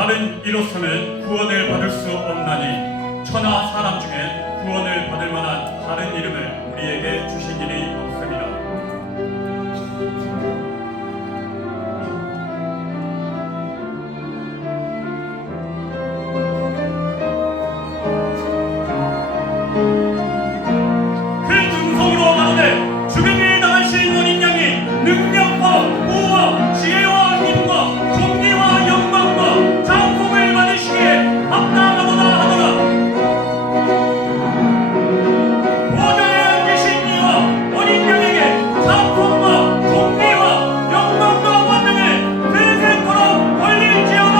다른 이로서는 구원을 받을 수 없나니 천하 사람 중에 구원을 받을 만한 다른 이름을 우리에게 주신 일이 없습니다. 그 중성으로 말하되 죽음을 당하신 어린 양이 능력과 보호와 지혜와 힘과 존귀와 영광과 장성을 받으시기에 합당하도다 하더라. 보좌에 앉으신 이와 어린 양에게 장성과 존귀와 영광과 권능을 세세토록 걸릴지어다.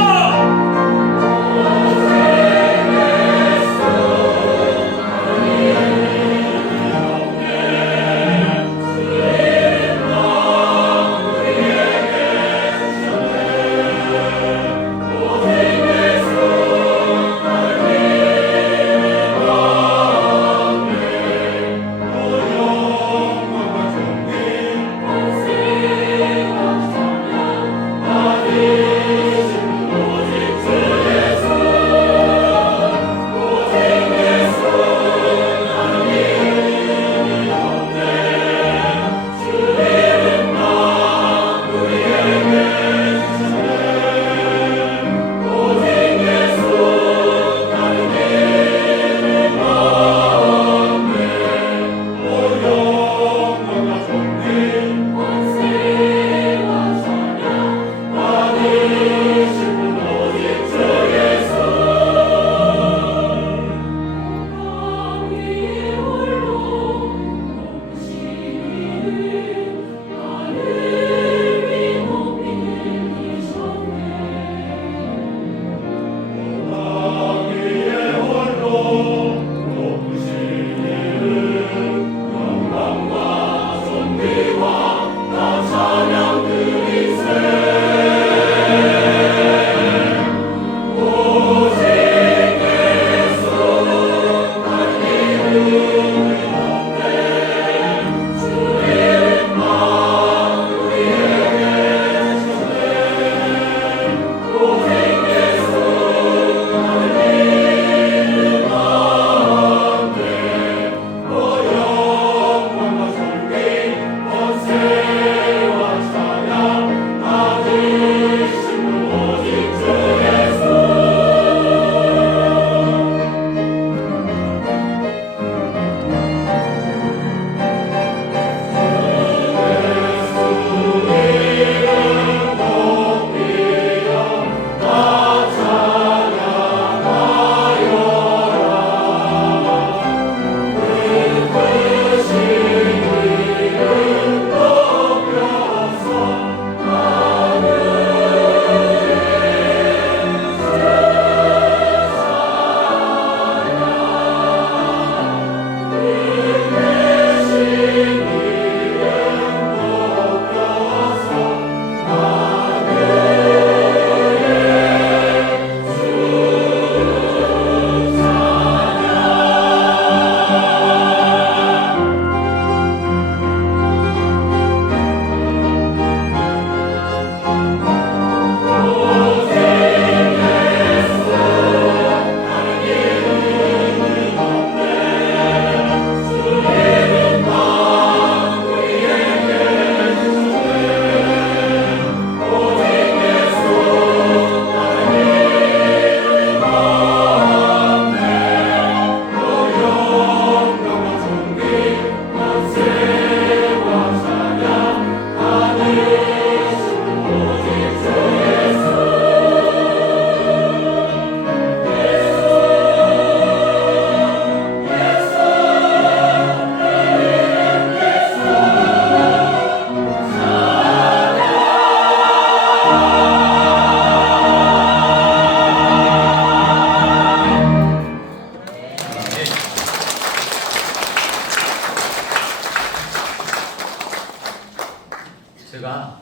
제가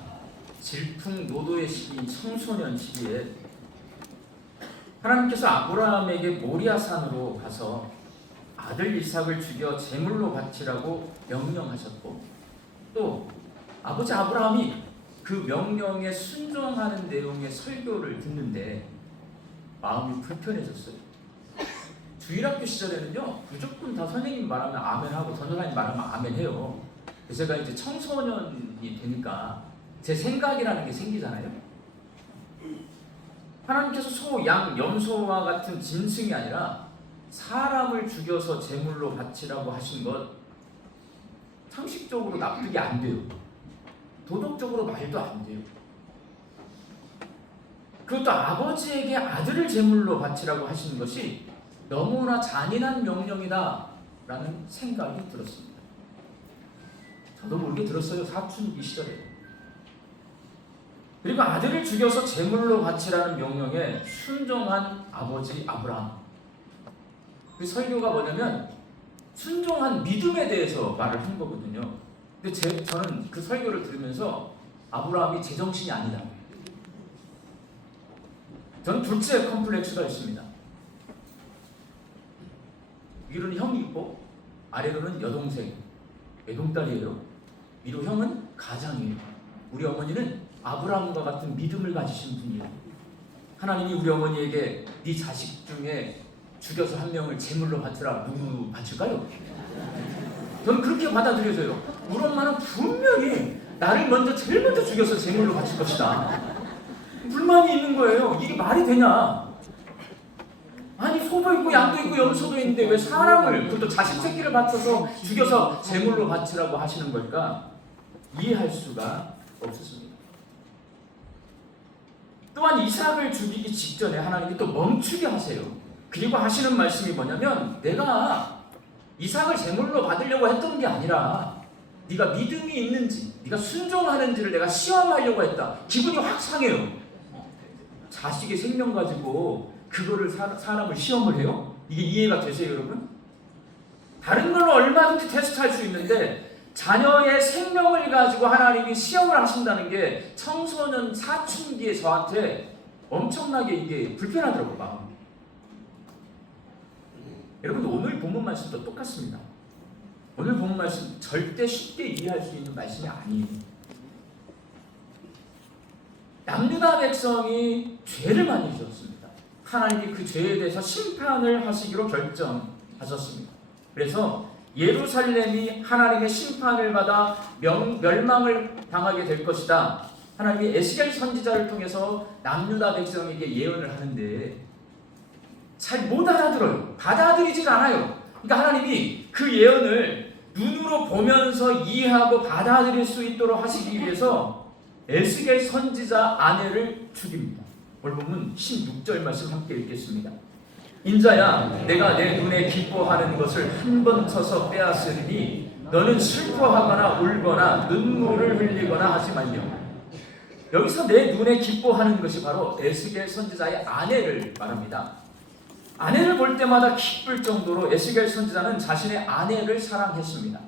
질풍노도의 시기인 청소년 시기에 하나님께서 아브라함에게 모리아산으로 가서 아들 이삭을 죽여 제물로 바치라고 명령하셨고, 또 아버지 아브라함이 그 명령에 순종하는 내용의 설교를 듣는데 마음이 불편해졌어요. 주일학교 시절에는요, 무조건 다 선생님 말하면 아멘하고 전도사님 말하면 아멘해요. 그래서 제가 이제 청소년이 되니까 제 생각이라는 게 생기잖아요. 하나님께서 소, 양, 염소와 같은 짐승이 아니라 사람을 죽여서 제물로 바치라고 하신 것, 상식적으로 납득이 안 돼요. 도덕적으로 말도 안 돼요. 그것도 아버지에게 아들을 제물로 바치라고 하시는 것이 너무나 잔인한 명령이다라는 생각이 들었습니다. 저도 모르게 들었어요. 사춘기 시절에. 그리고 아들을 죽여서 제물로 바치라는 명령에 순종한 아버지 아브라함. 그 설교가 뭐냐면 순종한 믿음에 대해서 말을 한 거거든요. 근데 저는 그 설교를 들으면서 아브라함이 제정신이 아니다. 저는 둘째 컴플렉스가 있습니다. 위로는 형이 있고 아래로는 여동생, 외동딸이에요. 위로 형은 가장이에요. 우리 어머니는 아브라함과 같은 믿음을 가지신 분이에요. 하나님이 우리 어머니에게 네 자식 중에 죽여서 한 명을 제물로 바치라. 누구 바칠까요? 저는 그렇게 받아들여져요. 우리 엄마는 분명히 나를 제일 먼저 죽여서 제물로 바칠 것이다. 불만이 있는 거예요. 이게 말이 되냐? 아니, 소도 있고 양도 있고 염소도 있는데 왜 사람을, 그것도 자식 새끼를 바쳐서 죽여서 제물로 바치라고 하시는 걸까? 이해할 수가 없었습니다. 또한 이삭을 죽이기 직전에 하나님이 또 멈추게 하세요. 그리고 하시는 말씀이 뭐냐면, 내가 이삭을 제물로 받으려고 했던 게 아니라 네가 믿음이 있는지, 네가 순종하는지를 내가 시험하려고 했다. 기분이 확 상해요. 자식의 생명 가지고 그거를 사람을 시험을 해요? 이게 이해가 되세요, 여러분? 다른 걸로 얼마든지 테스트할 수 있는데 자녀의 생명을 가지고 하나님이 시험을 하신다는 게 청소년 사춘기에 저한테 엄청나게 이게 불편하더라고요, 마음. 여러분들 오늘 본문 말씀도 똑같습니다. 오늘 본문 말씀 절대 쉽게 이해할 수 있는 말씀이 아니에요. 남유다 백성이 죄를 많이 지었습니다. 하나님이 그 죄에 대해서 심판을 하시기로 결정하셨습니다. 그래서 예루살렘이 하나님의 심판을 받아 멸망을 당하게 될 것이다. 하나님이 에스겔 선지자를 통해서 남유다 백성에게 예언을 하는데 잘 못 알아들어요. 받아들이질 않아요. 그러니까 하나님이 그 예언을 눈으로 보면서 이해하고 받아들일 수 있도록 하시기 위해서 에스겔 선지자 아내를 죽입니다. 오늘 보면 16절 말씀 함께 읽겠습니다. 인자야, 내가 내 눈에 기뻐하는 것을 한 번 쳐서 빼앗으니 너는 슬퍼하거나 울거나 눈물을 흘리거나 하지 말며. 여기서 내 눈에 기뻐하는 것이 바로 에스겔 선지자의 아내를 말합니다. 아내를 볼 때마다 기쁠 정도로 에스겔 선지자는 자신의 아내를 사랑했습니다.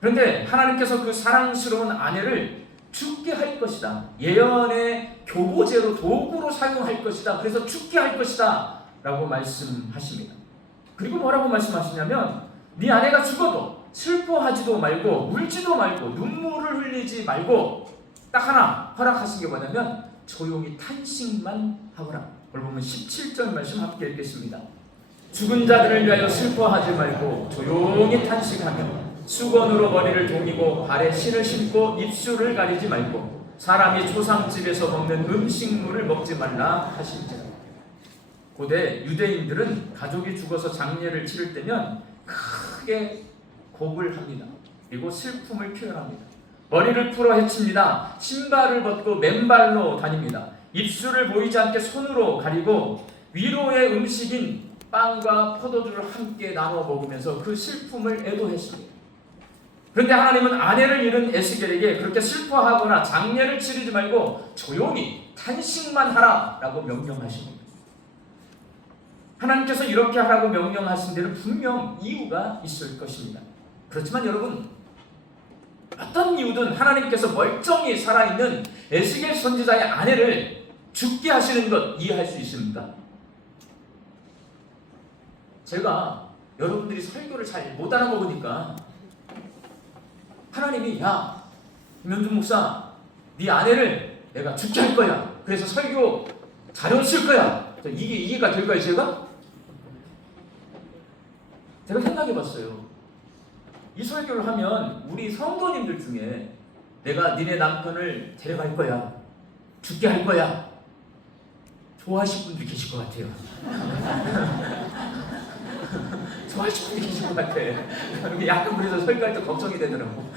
그런데 하나님께서 그 사랑스러운 아내를 죽게 할 것이다. 예언의 교보제로 도구로 사용할 것이다. 그래서 죽게 할 것이다 라고 말씀하십니다. 그리고 뭐라고 말씀하시냐면 네 아내가 죽어도 슬퍼하지도 말고 울지도 말고 눈물을 흘리지 말고 딱 하나 허락하신 게 뭐냐면 조용히 탄식만 하거라. 오늘 보면 17절 말씀 함께 읽겠습니다. 죽은 자들을 위하여 슬퍼하지 말고 조용히 탄식하며 수건으로 머리를 동이고 발에 신을 신고 입술을 가리지 말고 사람이 초상집에서 먹는 음식물을 먹지 말라 하신지라. 고대 유대인들은 가족이 죽어서 장례를 치를 때면 크게 곡을 합니다. 그리고 슬픔을 표현합니다. 머리를 풀어 헤칩니다. 신발을 벗고 맨발로 다닙니다. 입술을 보이지 않게 손으로 가리고 위로의 음식인 빵과 포도주를 함께 나눠 먹으면서 그 슬픔을 애도했습니다. 그런데 하나님은 아내를 잃은 에스겔에게 그렇게 슬퍼하거나 장례를 치르지 말고 조용히 탄식만 하라라고 명령하십니다. 하나님께서 이렇게 하라고 명령하신 데는 분명 이유가 있을 것입니다. 그렇지만 여러분, 어떤 이유든 하나님께서 멀쩡히 살아있는 에스겔 선지자의 아내를 죽게 하시는 것 이해할 수 있습니까? 제가 여러분들이 설교를 잘 못 알아먹으니까 하나님이 야, 김현준 목사, 네 아내를 내가 죽게 할 거야. 그래서 설교 자료 쓸 거야. 이게 이해가 될까요, 제가? 제가 생각해봤어요. 이 설교를 하면 우리 성도님들 중에 내가 니네 남편을 데려갈 거야, 죽게 할 거야, 좋아하실 분들이 계실 것 같아요. 좋아하실 분들이 계실 것 같아. 약간 그래서 설교할 때 걱정이 되더라고.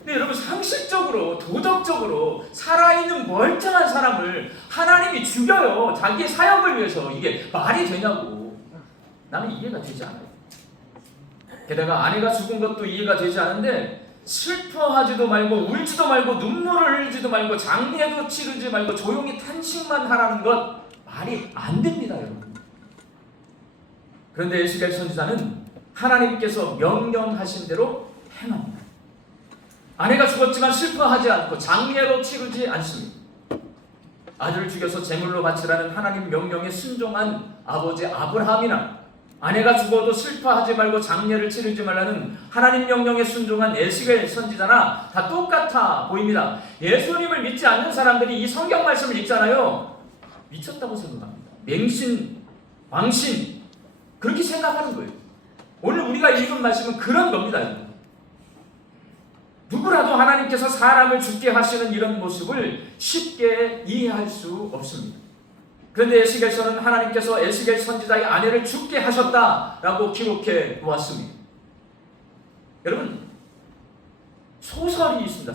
근데 여러분, 상식적으로, 도덕적으로 살아있는 멀쩡한 사람을 하나님이 죽여요. 자기의 사역을 위해서. 이게 말이 되냐고. 나는 이해가 되지 않아요. 게다가 아내가 죽은 것도 이해가 되지 않은데, 슬퍼하지도 말고 울지도 말고 눈물을 흘리지도 말고 장례도 치르지 말고 조용히 탄식만 하라는 것, 말이 안 됩니다, 여러분. 그런데 에스겔 선지자는 하나님께서 명령하신 대로 행합니다. 아내가 죽었지만 슬퍼하지 않고 장례로 치르지 않습니다. 아들을 죽여서 제물로 바치라는 하나님 명령에 순종한 아버지 아브라함이나 아내가 죽어도 슬퍼하지 말고 장례를 치르지 말라는 하나님 명령에 순종한 에스겔 선지자나 다 똑같아 보입니다. 예수님을 믿지 않는 사람들이 이 성경 말씀을 읽잖아요. 미쳤다고 생각합니다. 맹신, 왕신, 그렇게 생각하는 거예요. 오늘 우리가 읽은 말씀은 그런 겁니다. 누구라도 하나님께서 사람을 죽게 하시는 이런 모습을 쉽게 이해할 수 없습니다. 그런데 에스겔서는 하나님께서 에스겔 선지자의 아내를 죽게 하셨다라고 기록해 놓았습니다. 여러분, 소설이 있습니다.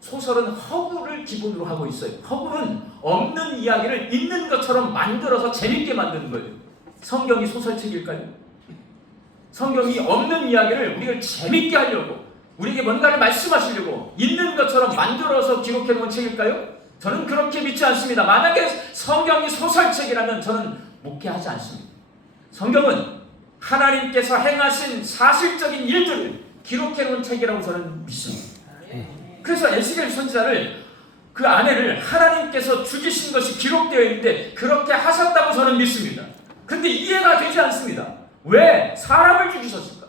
소설은 허구를 기본으로 하고 있어요. 허구는 없는 이야기를 있는 것처럼 만들어서 재밌게 만드는 거예요. 성경이 소설책일까요? 성경이 없는 이야기를 우리를 재밌게 하려고, 우리에게 뭔가를 말씀하시려고 있는 것처럼 만들어서 기록해 놓은 책일까요? 저는 그렇게 믿지 않습니다. 만약에 성경이 소설책이라면 저는 목회하지 않습니다. 성경은 하나님께서 행하신 사실적인 일들을 기록해 놓은 책이라고 저는 믿습니다. 그래서 에스겔 선지자를, 그 아내를 하나님께서 죽이신 것이 기록되어 있는데 그렇게 하셨다고 저는 믿습니다. 그런데 이해가 되지 않습니다. 왜 사람을 죽이셨을까?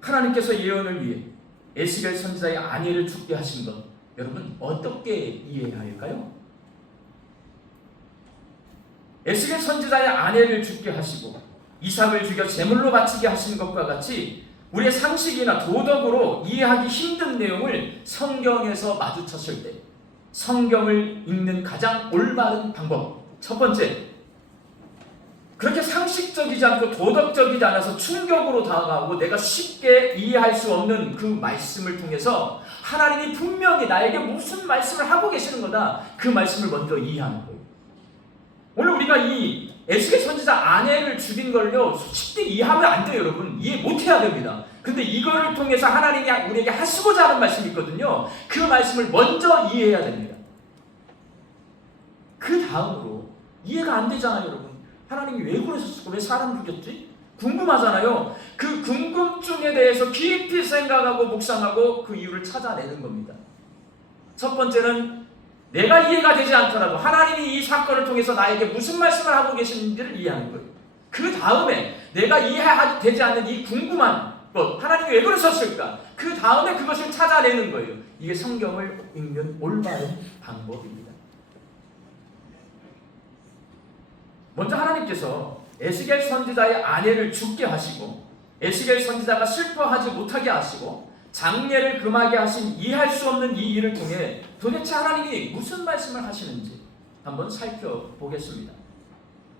하나님께서 예언을 위해 에스겔 선지자의 아내를 죽게 하신 것, 여러분 어떻게 이해해야 할까요? 에스겔 선지자의 아내를 죽게 하시고 이삭을 죽여 제물로 바치게 하신 것과 같이 우리의 상식이나 도덕으로 이해하기 힘든 내용을 성경에서 마주쳤을 때 성경을 읽는 가장 올바른 방법, 첫 번째, 그렇게 상식적이지 않고 도덕적이지 않아서 충격으로 다가오고 내가 쉽게 이해할 수 없는 그 말씀을 통해서 하나님이 분명히 나에게 무슨 말씀을 하고 계시는 거다, 그 말씀을 먼저 이해하는 거예요. 오늘 우리가 이 에스겔 선지자 아내를 죽인 걸요 쉽게 이해하면 안 돼요. 여러분, 이해 못해야 됩니다. 근데 이거를 통해서 하나님이 우리에게 하시고자 하는 말씀이 있거든요. 그 말씀을 먼저 이해해야 됩니다. 그 다음으로, 이해가 안 되잖아요, 여러분. 하나님이 왜 그러셨을까? 왜 사람 죽였지? 궁금하잖아요. 그 궁금증에 대해서 깊이 생각하고 묵상하고 그 이유를 찾아내는 겁니다. 첫 번째는 내가 이해가 되지 않더라도 하나님이 이 사건을 통해서 나에게 무슨 말씀을 하고 계시는지를 이해하는 거예요. 그 다음에 내가 이해되지 않는 이 궁금한 것, 하나님이 왜 그러셨을까? 그 다음에 그것을 찾아내는 거예요. 이게 성경을 읽는 올바른 방법입니다. 먼저 하나님께서 에스겔 선지자의 아내를 죽게 하시고 에스겔 선지자가 슬퍼하지 못하게 하시고 장례를 금하게 하신 이해할 수 없는 이 일을 통해 도대체 하나님이 무슨 말씀을 하시는지 한번 살펴보겠습니다.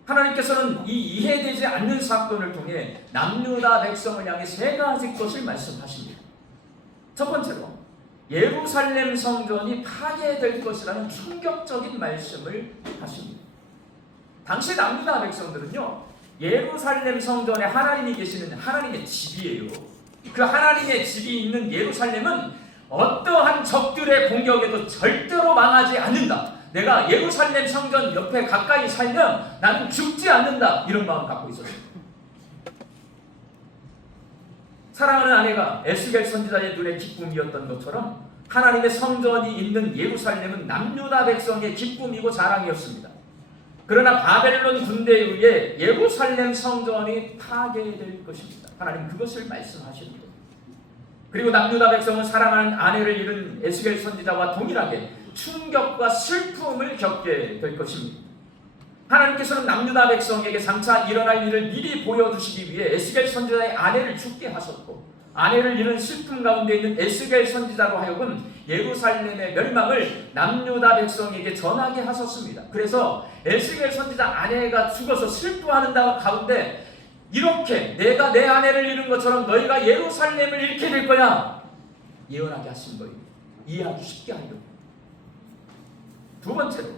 하나님께서는 이 이해되지 않는 사건을 통해 남유다 백성을 향해 세 가지 것을 말씀하십니다. 첫 번째로 예루살렘 성전이 파괴될 것이라는 충격적인 말씀을 하십니다. 당시 남유다 백성들은요, 예루살렘 성전에 하나님이 계시는 하나님의 집이에요. 그 하나님의 집이 있는 예루살렘은 어떠한 적들의 공격에도 절대로 망하지 않는다. 내가 예루살렘 성전 옆에 가까이 살면 나는 죽지 않는다. 이런 마음 갖고 있었어요. 사랑하는 아내가 에스겔 선지자의 눈에 기쁨이었던 것처럼 하나님의 성전이 있는 예루살렘은 남유다 백성의 기쁨이고 자랑이었습니다. 그러나 바벨론 군대에 의해 예루살렘 성전이 파괴될 것입니다. 하나님 그것을 말씀하시는 거예요. 그리고 남유다 백성은 사랑하는 아내를 잃은 에스겔 선지자와 동일하게 충격과 슬픔을 겪게 될 것입니다. 하나님께서는 남유다 백성에게 장차 일어날 일을 미리 보여주시기 위해 에스겔 선지자의 아내를 죽게 하셨고, 아내를 잃은 슬픔 가운데 있는 에스겔 선지자로 하여금 예루살렘의 멸망을 남유다 백성에게 전하게 하셨습니다. 그래서 에스겔 선지자 아내가 죽어서 슬퍼하는 가운데 이렇게 내가 내 아내를 잃은 것처럼 너희가 예루살렘을 잃게 될 거야 예언하게 하신 거예요. 이해하기 쉽게 하려고. 두 번째로,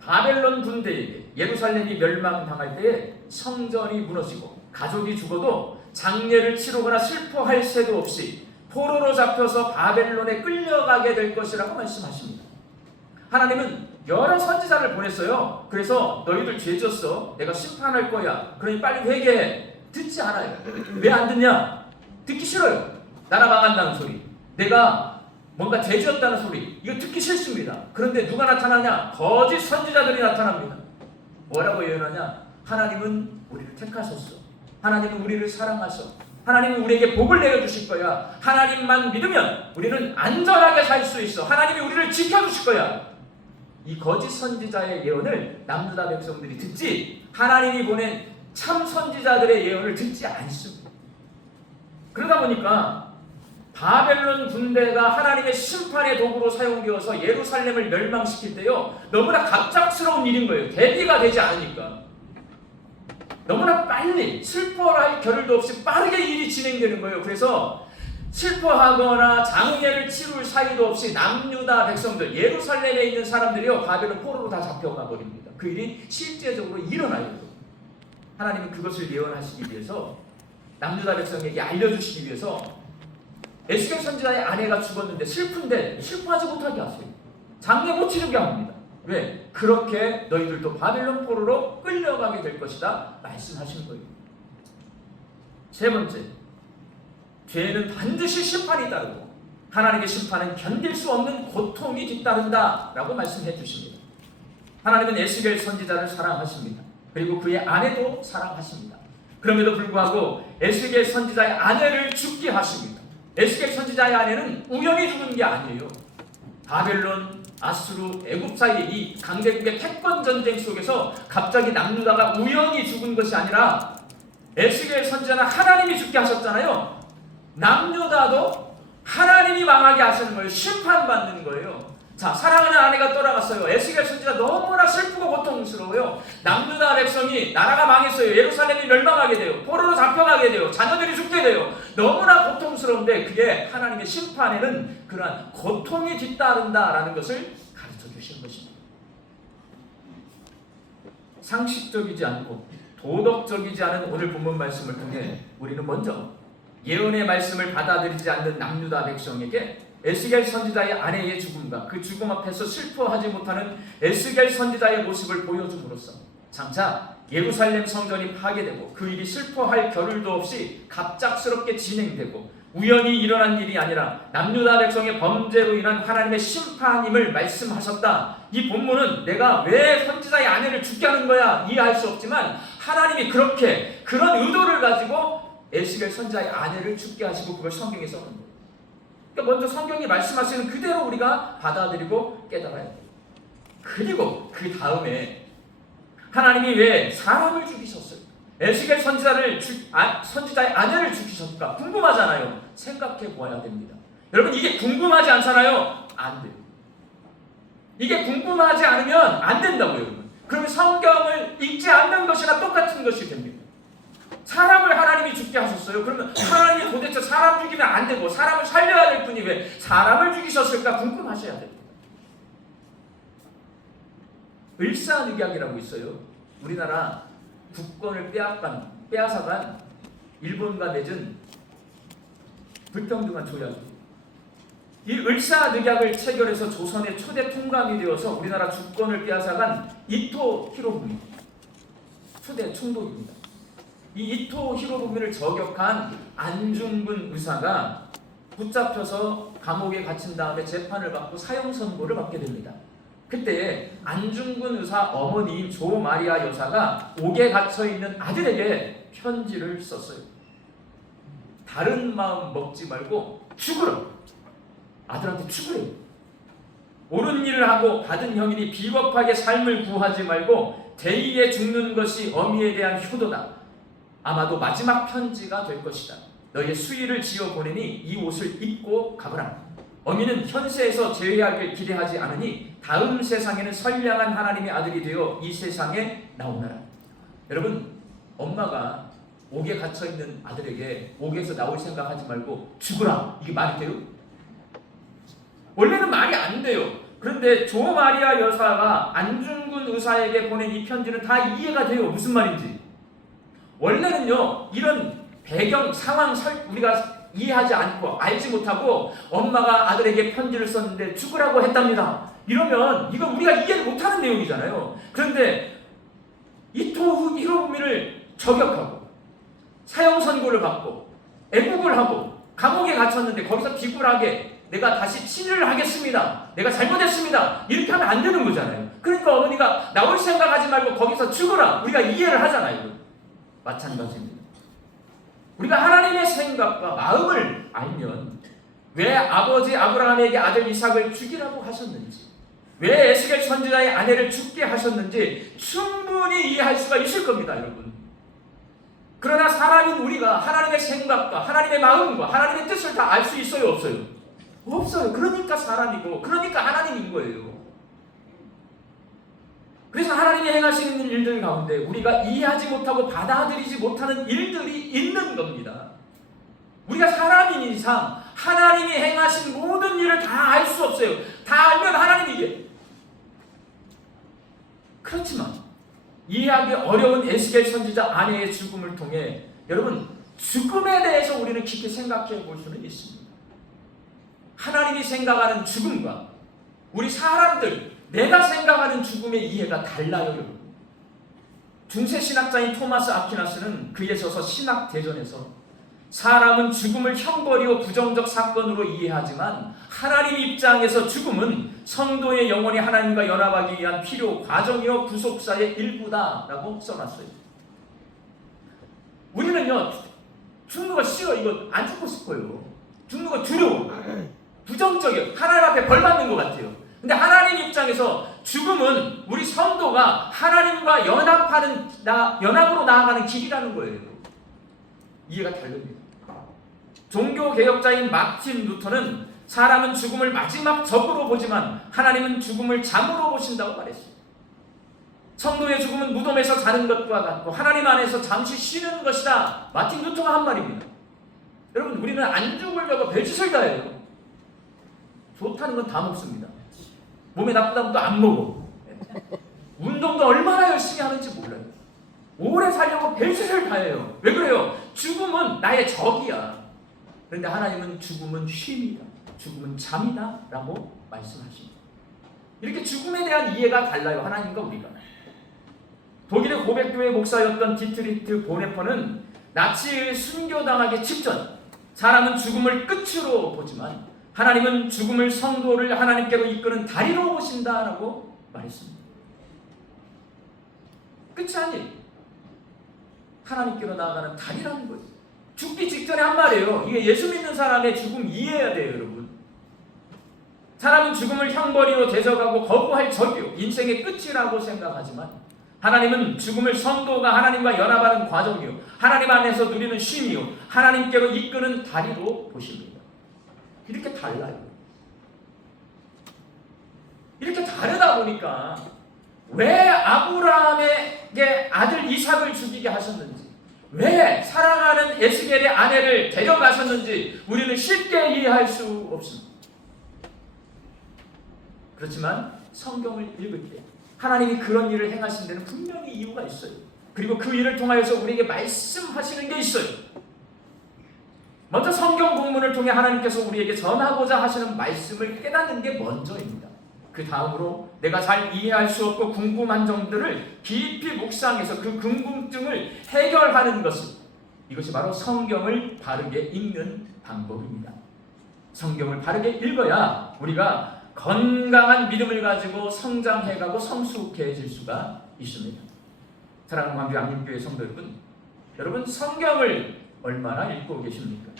바벨론 군대에게 예루살렘이 멸망당할 때에 성전이 무너지고 가족이 죽어도 장례를 치르거나 슬퍼할 새도 없이 포로로 잡혀서 바벨론에 끌려가게 될 것이라고 말씀하십니다. 하나님은 여러 선지자를 보냈어요. 그래서 너희들 죄졌어, 내가 심판할 거야, 그러니 빨리 회개해. 듣지 않아요. 왜 안 듣냐? 듣기 싫어요. 나라 망한다는 소리, 내가 뭔가 죄지었다는 소리, 이거 듣기 싫습니다. 그런데 누가 나타나냐? 거짓 선지자들이 나타납니다. 뭐라고 예언하냐? 하나님은 우리를 택하셨어, 하나님은 우리를 사랑하셔, 하나님은 우리에게 복을 내려주실 거야, 하나님만 믿으면 우리는 안전하게 살 수 있어, 하나님이 우리를 지켜주실 거야. 이 거짓 선지자의 예언을 남유다 백성들이 듣지, 하나님이 보낸 참 선지자들의 예언을 듣지 않습니다. 그러다 보니까 바벨론 군대가 하나님의 심판의 도구로 사용되어서 예루살렘을 멸망시킬 때요, 너무나 갑작스러운 일인 거예요. 대비가 되지 않으니까. 너무나 빨리, 슬퍼할 겨를도 없이 빠르게 일이 진행되는 거예요. 그래서 슬퍼하거나 장례를 치룰 사이도 없이 남유다 백성들, 예루살렘에 있는 사람들이요, 바벨론 포로로 다 잡혀가 버립니다. 그 일이 실제적으로 일어나요. 하나님은 그것을 예언하시기 위해서, 남유다 백성에게 알려주시기 위해서 에스겔 선지자의 아내가 죽었는데 슬픈데 슬퍼하지 못하게 하세요. 장례 못 치르게 합니다. 왜? 그렇게 너희들도 바벨론 포로로 끌려가게 될 것이다 말씀하신 거예요. 세 번째, 죄는 반드시 심판이 따르고 하나님의 심판은 견딜 수 없는 고통이 뒤따른다 라고 말씀해 주십니다. 하나님은 에스겔 선지자를 사랑하십니다. 그리고 그의 아내도 사랑하십니다. 그럼에도 불구하고 에스겔 선지자의 아내를 죽게 하십니다. 에스겔 선지자의 아내는 우연히 죽은 게 아니에요. 바벨론, 아수르, 애굽 사이의 이 강대국의 패권 전쟁 속에서 갑자기 남유다가 우연히 죽은 것이 아니라 에스겔 선지자는 하나님이 죽게 하셨잖아요. 남유다도 하나님이 망하게 하시는 거예요. 심판받는 거예요. 자, 사랑하는 아내가 떠나갔어요. 에스겔 선지자 너무나 슬프고 고통스러워요. 남유다 백성이, 나라가 망했어요. 예루살렘이 멸망하게 돼요. 포로로 잡혀가게 돼요. 자녀들이 죽게 돼요. 너무나 고통스러운데 그게 하나님의 심판에는 그러한 고통이 뒤따른다라는 것을 가르쳐 주신 것입니다. 상식적이지 않고 도덕적이지 않은 오늘 본문 말씀을 통해 우리는 먼저 예언의 말씀을 받아들이지 않는 남유다 백성에게 에스겔 선지자의 아내의 죽음과 그 죽음 앞에서 슬퍼하지 못하는 에스겔 선지자의 모습을 보여줌으로써 장차 예루살렘 성전이 파괴되고 그 일이 슬퍼할 겨를도 없이 갑작스럽게 진행되고 우연히 일어난 일이 아니라 남유다 백성의 범죄로 인한 하나님의 심판임을 말씀하셨다. 이 본문은 내가 왜 선지자의 아내를 죽게 하는 거야 이해할 수 없지만 하나님이 그렇게 그런 의도를 가지고 에스겔 선지자의 아내를 죽게 하시고 그걸 성경에 써놓은 거예요. 그러니까 먼저 성경이 말씀하시는 그대로 우리가 받아들이고 깨달아야 돼요. 그리고 그 다음에 하나님이 왜 사람을 죽이셨어요? 에스겔 선지자의 아내를 죽이셨을까? 궁금하잖아요. 생각해 보아야 됩니다. 여러분, 이게 궁금하지 않잖아요. 안 돼요. 이게 궁금하지 않으면 안 된다고요. 여러분. 그러면 성경을 읽지 않는 것이나 똑같은 것이 됩니다. 사람을 하나님이 죽게 하셨어요. 그러면 하나님이 도대체 사람 죽이면 안 되고 사람을 살려야 될 분이 왜 사람을 죽이셨을까 궁금하셔야 됩니다. 을사늑약이라고 있어요. 우리나라 국권을 빼앗아간 일본과 맺은 불평등한 조약이에요. 이 을사늑약을 체결해서 조선의 초대 통감이 되어서 우리나라 주권을 빼앗아간 이토 히로부미 초대 총독입니다. 이 이토 히로부미를 저격한 안중근 의사가 붙잡혀서 감옥에 갇힌 다음에 재판을 받고 사형 선고를 받게 됩니다. 그때 안중근 의사 어머니인 조 마리아 여사가 옥에 갇혀 있는 아들에게 편지를 썼어요. 다른 마음 먹지 말고 죽으라. 아들한테 죽으래요. 옳은 일을 하고 받은 형이니 비겁하게 삶을 구하지 말고 대의에 죽는 것이 어미에 대한 효도다. 아마도 마지막 편지가 될 것이다. 너희의 수의를 지어 보내니 이 옷을 입고 가거라. 어미는 현세에서 제외하길 기대하지 않으니 다음 세상에는 선량한 하나님의 아들이 되어 이 세상에 나오너라. 여러분, 엄마가 옥에 갇혀있는 아들에게 옥에서 나올 생각하지 말고 죽으라, 이게 말이 돼요? 원래는 말이 안 돼요. 그런데 조 마리아 여사가 안중근 의사에게 보낸 이 편지는 다 이해가 돼요. 무슨 말인지. 원래는요, 이런 배경 상황 우리가 이해하지 않고 알지 못하고 엄마가 아들에게 편지를 썼는데 죽으라고 했답니다. 이러면 이건 우리가 이해를 못하는 내용이잖아요. 그런데 이토 히로부미를 저격하고 사형 선고를 받고 애국을 하고 감옥에 갇혔는데 거기서 비굴하게 내가 다시 친일을 하겠습니다. 내가 잘못했습니다. 이렇게 하면 안 되는 거잖아요. 그러니까 어머니가 나올 생각하지 말고 거기서 죽어라. 우리가 이해를 하잖아요. 마찬가지입니다. 우리가 하나님의 생각과 마음을 알면 왜 아버지 아브라함에게 아들 이삭을 죽이라고 하셨는지, 왜 에스겔 선지자의 아내를 죽게 하셨는지 충분히 이해할 수가 있을 겁니다, 여러분. 그러나 사람인 우리가 하나님의 생각과 하나님의 마음과 하나님의 뜻을 다 알 수 있어요, 없어요? 없어요. 그러니까 사람이고, 그러니까 하나님인 거예요. 그래서 하나님이 행하시는 일들 가운데 우리가 이해하지 못하고 받아들이지 못하는 일들이 있는 겁니다. 우리가 사람인 이상 하나님이 행하신 모든 일을 다 알 수 없어요. 다 알면 하나님이게. 그렇지만 이해하기 어려운 에스겔 선지자 아내의 죽음을 통해 여러분, 죽음에 대해서 우리는 깊이 생각해 볼 수는 있습니다. 하나님이 생각하는 죽음과 우리 사람들, 내가 생각하는 죽음의 이해가 달라요, 여러분. 중세 신학자인 토마스 아퀴나스는 그에 서서 신학 대전에서 사람은 죽음을 형벌이요 부정적 사건으로 이해하지만 하나님 입장에서 죽음은 성도의 영혼이 하나님과 연합하기 위한 필요 과정이요 구속사의 일부다라고 써놨어요. 우리는요, 죽는 거 싫어, 이거 안 죽고 싶어요. 죽는 거 두려워, 부정적이에요. 하나님 앞에 벌 받는 것 같아요. 근데 하나님 입장에서 죽음은 우리 성도가 하나님과 연합으로 나아가는 길이라는 거예요. 이해가 다릅니다. 종교개혁자인 마틴 루터는 사람은 죽음을 마지막 적으로 보지만 하나님은 죽음을 잠으로 보신다고 말했어요. 성도의 죽음은 무덤에서 자는 것과 같고 하나님 안에서 잠시 쉬는 것이다. 마틴 루터가 한 말입니다. 여러분, 우리는 안 죽으려고 별짓을 다 해요. 좋다는 건 다 먹습니다. 몸에 나쁘다면 또 안 먹어. 운동도 얼마나 열심히 하는지 몰라요. 오래 살려고 별짓을 다 해요. 왜 그래요? 죽음은 나의 적이야. 그런데 하나님은 죽음은 쉼이다, 죽음은 잠이다 라고 말씀하십니다. 이렇게 죽음에 대한 이해가 달라요, 하나님과 우리가. 독일의 고백교회 목사였던 디트리트 보네퍼는 나치에 순교당하기 직전 사람은 죽음을 끝으로 보지만 하나님은 죽음을 성도를 하나님께로 이끄는 다리로 보신다라고 말했습니다. 끝이 아니에요. 하나님께로 나아가는 다리라는 거예요. 죽기 직전에 한 말이에요. 이게 예수 믿는 사람의 죽음 이해해야 돼요, 여러분. 사람은 죽음을 형벌이로 대적하고 거부할 적이요, 인생의 끝이라고 생각하지만 하나님은 죽음을 성도가 하나님과 연합하는 과정이요, 하나님 안에서 누리는 쉼이요, 하나님께로 이끄는 다리로 보십니다. 이렇게 달라요. 이렇게 다르다 보니까 왜 아브라함에게 아들 이삭을 죽이게 하셨는지, 왜 사랑하는 에스겔의 아내를 데려가셨는지 우리는 쉽게 이해할 수 없습니다. 그렇지만 성경을 읽을 때 하나님이 그런 일을 행하신 데는 분명히 이유가 있어요. 그리고 그 일을 통하여서 우리에게 말씀하시는 게 있어요. 먼저 성경 본문을 통해 하나님께서 우리에게 전하고자 하시는 말씀을 깨닫는 게 먼저입니다. 그 다음으로 내가 잘 이해할 수 없고 궁금한 점들을 깊이 묵상해서 그 궁금증을 해결하는 것은, 이것이 바로 성경을 바르게 읽는 방법입니다. 성경을 바르게 읽어야 우리가 건강한 믿음을 가지고 성장해가고 성숙해질 수가 있습니다. 사랑하는 광주 양림교회 성도 여러분, 성경을 얼마나 읽고 계십니까?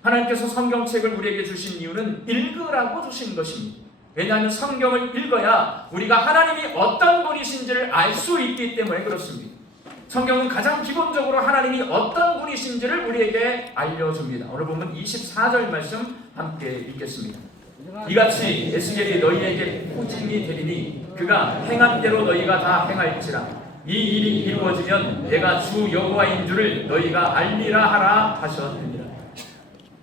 하나님께서 성경책을 우리에게 주신 이유는 읽으라고 주신 것입니다. 왜냐하면 성경을 읽어야 우리가 하나님이 어떤 분이신지를 알 수 있기 때문에 그렇습니다. 성경은 가장 기본적으로 하나님이 어떤 분이신지를 우리에게 알려줍니다. 오늘 보면 24절 말씀 함께 읽겠습니다. 이같이 에스겔이 너희에게 포징이 되리니 그가 행한 대로 너희가 다 행할지라. 이 일이 이루어지면 내가 주 여호와인 줄을 너희가 알리라 하라 하셨느니라.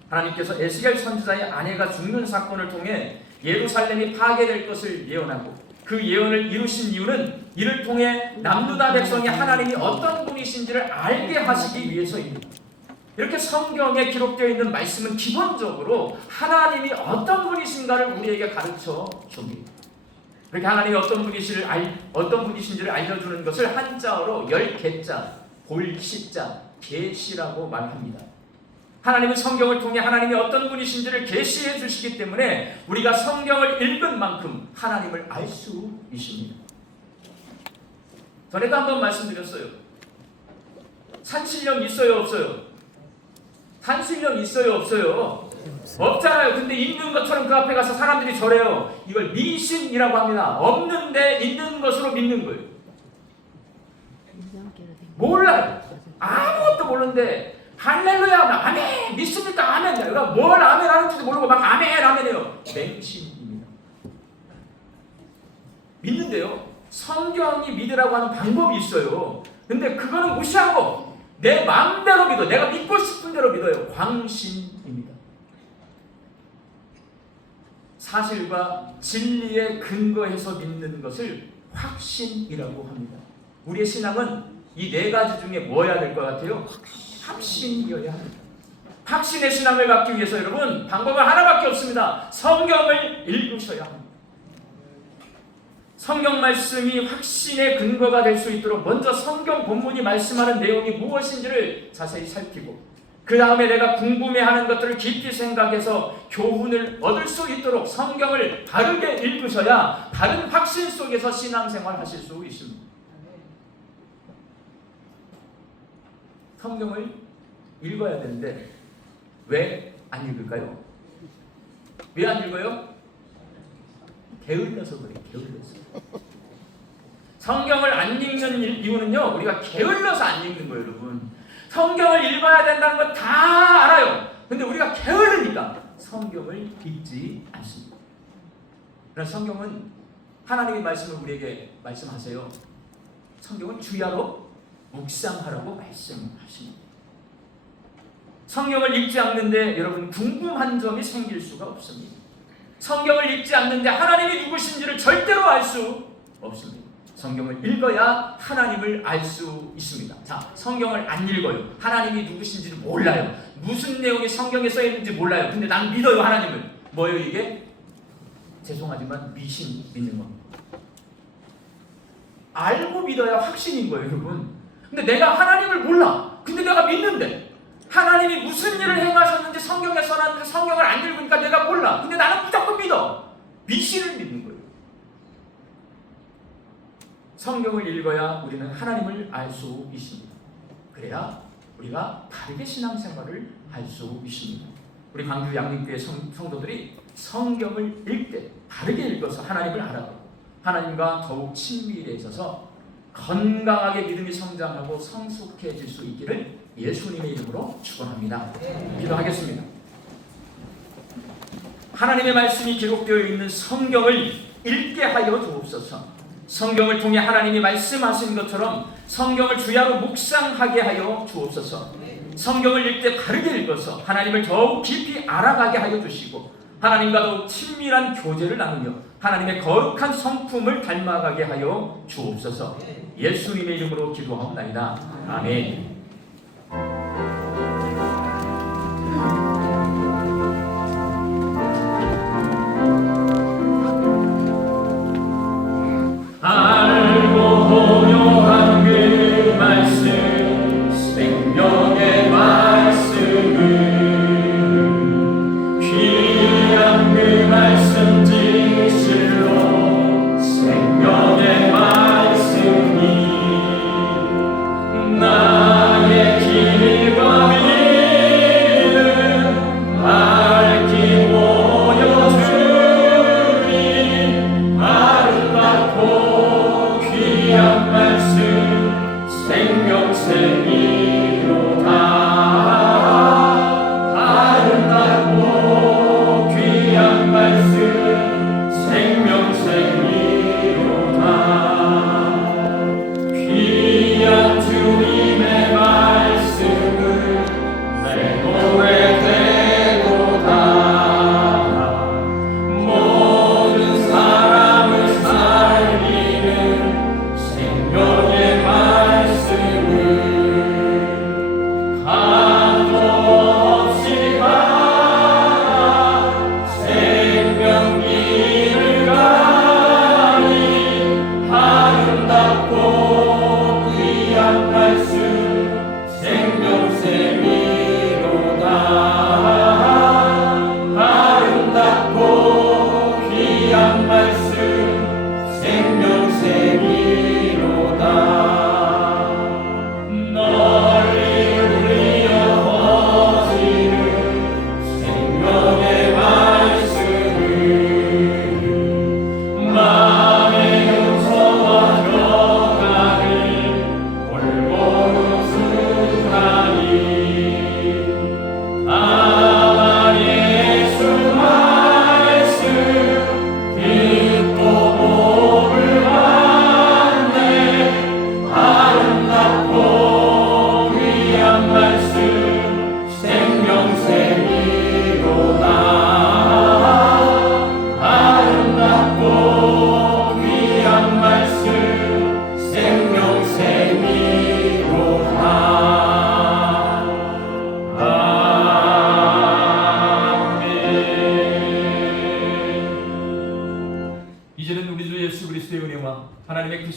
하나님께서 에스겔 선지자의 아내가 죽는 사건을 통해 예루살렘이 파괴될 것을 예언하고 그 예언을 이루신 이유는 이를 통해 남유다 백성이 하나님이 어떤 분이신지를 알게 하시기 위해서입니다. 이렇게 성경에 기록되어 있는 말씀은 기본적으로 하나님이 어떤 분이신가를 우리에게 가르쳐 줍니다. 그렇게 하나님이 어떤 분이신지를 알려주는 것을 한자어로 10개자, 골시자, 계시라고 말합니다. 하나님은 성경을 통해 하나님이 어떤 분이신지를 계시해 주시기 때문에 우리가 성경을 읽은 만큼 하나님을 알 수 있습니다. 전에도 한번 말씀드렸어요. 산신령 있어요, 없어요? 산신령 있어요, 없어요? 없잖아요. 근데 있는 것처럼 그 앞에 가서 사람들이 절해요. 이걸 미신이라고 합니다. 없는데 있는 것으로 믿는 거예요. 몰라요. 아무것도 모르는데 할렐루야, 아멘, 믿습니까? 아멘. 내가 뭘 아멘 하는지도 모르고 막 아멘, 아멘해요. 맹신입니다. 믿는데요. 성경이 믿으라고 하는 방법이 있어요. 근데 그거는 무시하고 내 마음대로 믿어. 내가 믿고 싶은 대로 믿어요. 광신입니다. 사실과 진리에 근거해서 믿는 것을 확신이라고 합니다. 우리의 신앙은 이 네 가지 중에 뭐여야 될 것 같아요? 확신이어야 합니다. 확신의 신앙을 갖기 위해서 여러분 방법은 하나밖에 없습니다. 성경을 읽으셔야 합니다. 성경 말씀이 확신의 근거가 될 수 있도록 먼저 성경 본문이 말씀하는 내용이 무엇인지를 자세히 살피고 그 다음에 내가 궁금해하는 것들을 깊이 생각해서 교훈을 얻을 수 있도록 성경을 바르게 읽으셔야 바른 확신 속에서 신앙생활 하실 수 있습니다. 성경을 읽어야 되는데 왜 안 읽을까요? 왜 안 읽어요? 게을러서 그래요. 게을러서. 성경을 안 읽는 이유는요, 우리가 게을러서 안 읽는 거예요, 여러분. 성경을 읽어야 된다는 거 다 알아요. 근데 우리가 게으르니까 성경을 읽지 않습니다. 그래서 성경은 하나님의 말씀을 우리에게 말씀하세요. 성경은 주야로 묵상하라고 말씀하십니다. 성경을 읽지 않는데 여러분 궁금한 점이 생길 수가 없습니다. 성경을 읽지 않는데 하나님이 누구신지를 절대로 알 수 없습니다. 성경을 읽어야 하나님을 알 수 있습니다. 자, 성경을 안 읽어요. 하나님이 누구신지를 몰라요. 무슨 내용이 성경에 써 있는지 몰라요. 근데 난 믿어요, 하나님을. 뭐예요, 이게? 죄송하지만 미신 믿는 겁니다. 알고 믿어야 확신인 거예요, 여러분. 근데 내가 하나님을 몰라. 근데 내가 믿는데 하나님이 무슨 일을 행하셨는지 성경에 써놨는데 성경을 안 읽으니까 내가 몰라. 근데 나는 무조건 믿어. 미신을 믿는 거예요. 성경을 읽어야 우리는 하나님을 알 수 있습니다. 그래야 우리가 다르게 신앙생활을 할 수 있습니다. 우리 광주 양림교회 성도들이 성경을 읽되 다르게 읽어서 하나님을 알아가고 하나님과 더욱 친밀해져서 건강하게 믿음이 성장하고 성숙해질 수 있기를 예수님의 이름으로 축원합니다. 기도하겠습니다. 하나님의 말씀이 기록되어 있는 성경을 읽게 하여 주옵소서. 성경을 통해 하나님이 말씀하신 것처럼 성경을 주야로 묵상하게 하여 주옵소서. 성경을 읽되 바르게 읽어서 하나님을 더욱 깊이 알아가게 하여 주시고 하나님과 더욱 친밀한 교제를 나누며 하나님의 거룩한 성품을 닮아가게 하여 주옵소서. 예수님의 이름으로 기도하옵나이다. 아멘. 알고 동요한 그 말씀 생명의 말씀을 귀한 그 말씀 진실로 생명의 말씀이 나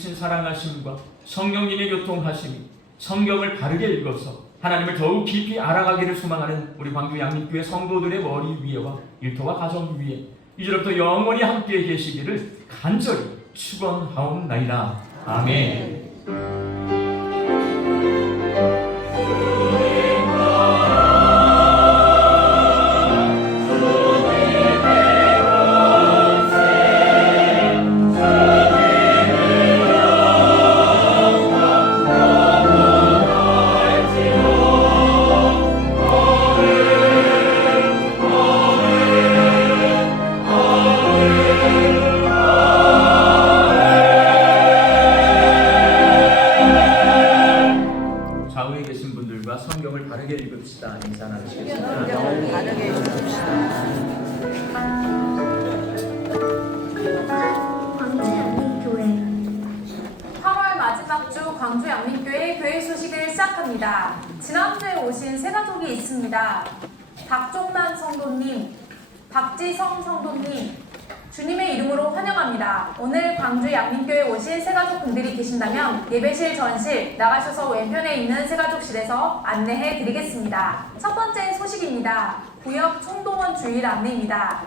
주신 사랑하심과 성령님의 교통하심이 성경을 바르게 읽어서 하나님을 더욱 깊이 알아가기를 소망하는 우리 광주 양림교회 성도들의 머리 위에와 일터와 가정 위에 이제부터 영원히 함께 계시기를 간절히 축원하옵나이다. 아멘. 좌우에 계신 분들과 성경을 바르게 읽읍시다. 인사 나누시겠습니다. 성경을 바르게 읽읍시다. 광주 양림교회 8월 마지막 주 광주 양림교회 교회 소식을 시작합니다. 지난주에 오신 세 가족이 있습니다. 박종만 성도님, 박지성 성도님, 주님의 이름으로 환영합니다. 오늘 광주 양림교회 오신 세 가족분들이 계신다면 예배실 전실 나가셔서 왼편에 있는 세 가족실에서 안내해 드리겠습니다. 첫 번째 소식입니다. 구역 총동원 주일 안내입니다.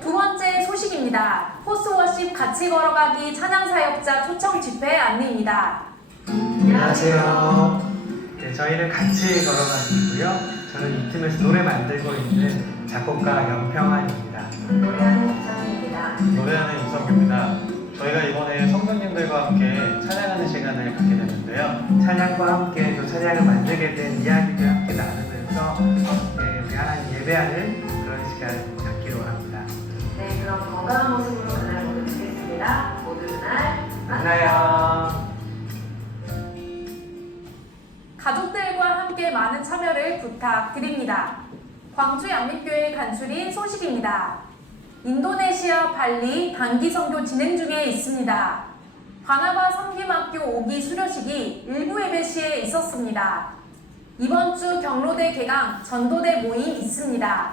두 번째 소식입니다. 포스워십 같이 걸어가기 찬양사역자 초청 집회 안내입니다. 안녕하세요. 네, 저희는 같이 걸어가는이고요. 저는 이 팀에서 노래 만들고 있는 작곡가 연평환입니다. 노래하는 이상입니다. 노래하는 이성규입니다. 저희가 이번에 성도님들과 함께 찬양하는 시간을 갖게 됐는데요. 찬양과 함께 또 찬양을 만들게 된 이야기들 함께 나누면서 우리 하나님 예배하는 그런 시간 갖기로 합니다. 네, 그럼 건강한 모습으로 그날 모두 뵙겠습니다. 모두 그날 만나요. 가족들과 함께 많은 참여를 부탁드립니다. 광주 양립교회 간추린 소식입니다. 인도네시아 발리 단기 선교 진행 중에 있습니다. 바나바 섬김학교 5기 수료식이 일부 예배 시에 있었습니다. 이번 주 경로대 개강 전도대 모임 있습니다.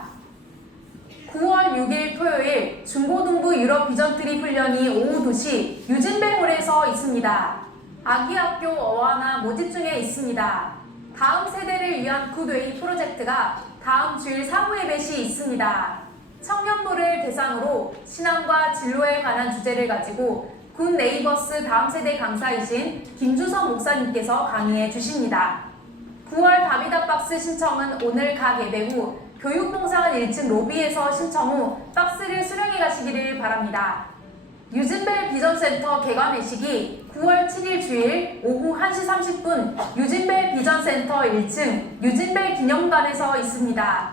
9월 6일 토요일 중고등부 유럽 비전 트립 훈련이 오후 2시 유진벨홀에서 있습니다. 아기학교 어와나 모집 중에 있습니다. 다음 세대를 위한 굿웨이 프로젝트가 다음 주일 사후 예배 시 있습니다. 청년부를 대상으로 신앙과 진로에 관한 주제를 가지고 굿 네이버스 다음 세대 강사이신 김주성 목사님께서 강의해 주십니다. 9월 바비다박스 신청은 오늘 각 예배 후 교육봉사관 1층 로비에서 신청 후 박스를 수령해 가시기를 바랍니다. 유진벨 비전센터 개관 회식이 9월 7일 주일 오후 1시 30분 유진벨 비전센터 1층 유진벨 기념관에서 있습니다.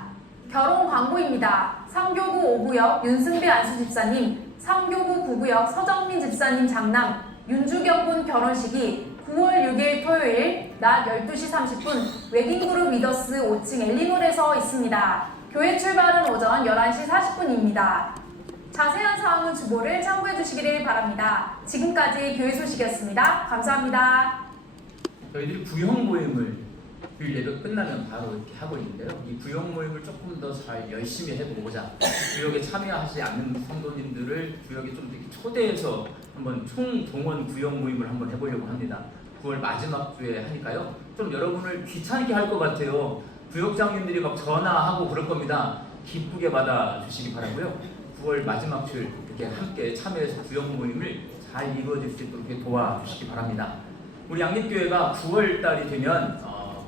결혼 광고입니다. 상교구 5구역 윤승배 안수집사님, 상교구 9구역 서정민 집사님 장남 윤주경 군 결혼식이 9월 6일 토요일 낮 12시 30분 웨딩그룹 위더스 5층 엘리몰에서 있습니다. 교회 출발은 오전 11시 40분입니다. 자세한 사항은 주보를 참고해 주시기를 바랍니다. 지금까지 교회 소식이었습니다. 감사합니다. 저희들이 구역 모임을 주일 예배 끝나면 바로 이렇게 하고 있는데요. 이 구역 모임을 조금 더 잘 열심히 해보고자 구역에 참여하지 않는 성도님들을 구역에 좀 이렇게 초대해서 한번 총동원 구역 모임을 한번 해보려고 합니다. 9월 마지막 주에 하니까요. 좀 여러분을 귀찮게 할 것 같아요. 구역장님들이 막 전화하고 그럴 겁니다. 기쁘게 받아주시기 바라고요. 9월 마지막 주일 이렇게 함께 참여해서 구역 모임을 잘 이루어질 수 있도록 이렇게 도와주시기 바랍니다. 우리 양립교회가 9월 달이 되면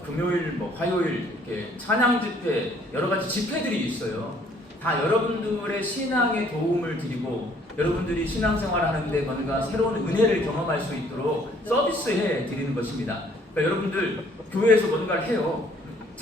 금요일, 화요일 이렇게 찬양 집회 여러 가지 집회들이 있어요. 다 여러분들의 신앙에 도움을 드리고 여러분들이 신앙생활 하는데 뭔가 새로운 은혜를 경험할 수 있도록 서비스해 드리는 것입니다. 그러니까 여러분들 교회에서 뭔가를 해요.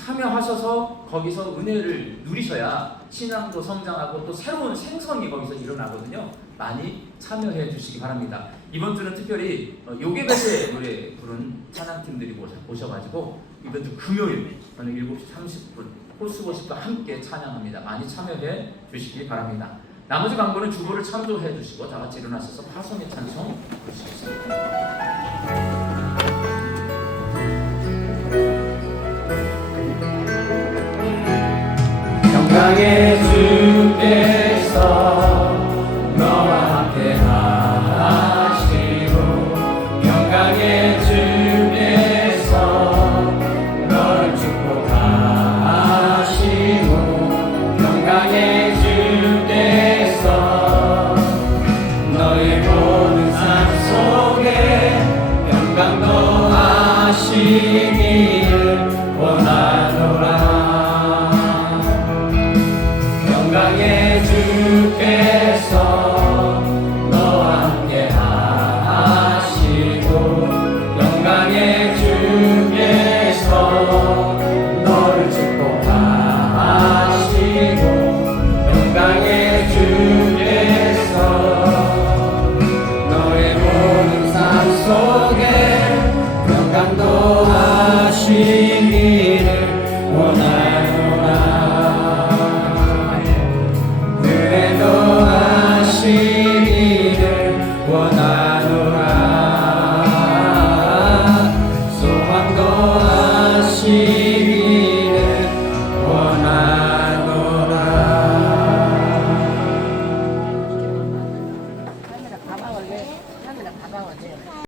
참여하셔서 거기서 은혜를 누리셔야 신앙도 성장하고 또 새로운 생성이 거기서 일어나거든요. 많이 참여해 주시기 바랍니다. 이번 주는 특별히 요괴배세 노래 부른 찬양팀들이 오셔가지고 이번 주 금요일 저는 7시 30분 홀수고식과 함께 찬양합니다. 많이 참여해 주시기 바랍니다. 나머지 광고는 주보를 참조해 주시고 다 같이 일어나셔서 파송의 찬송 부르시겠습니다. 영광의 주께서 너와 함께 하시고 영광의 주께서 너를 축복하시고 영광의 주께서 너의 모든 삶 속에 영광 더하시기를 원하노라. 영광의 주께서 너와 함께 하시고 영광의 주께서 너를 축복하시고 영광의 주께서 너의 모든 삶 속에 영광 더하시고